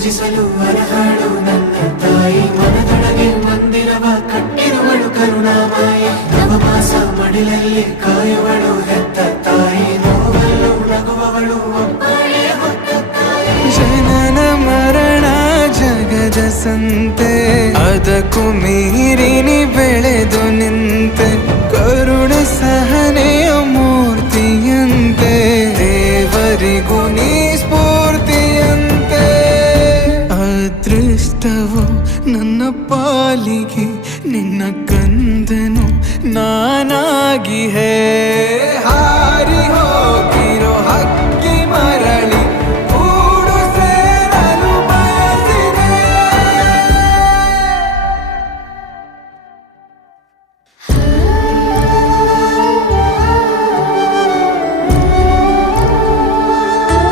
ಪೂಜಿಸಲು ಹೊರಹಾಡು ನನ್ನ ತಾಯಿ. ಮನದೊಳಗೆ ಮಂದಿರವ ಕಟ್ಟಿರುವಳು ಕರುಣಾಮಾಯಿ. ನವಮಾಸ ಮಡಿಲಲ್ಲಿ ಕಾಯುವಳು ಹೆತ್ತ ತಾಯಿ. ನೋವಲು ನಗುವವಳು ಜನನ ಮರಣ ಜಗದ ಸಂತೆ. ಅದಕ್ಕೂ ಮೀರಿನಿ ಅದೃಷ್ಟವು ನನ್ನ ಪಾಲಿಗೆ ನಿನ್ನ ಕಂದನು ನಾನಾಗಿ ಹೇ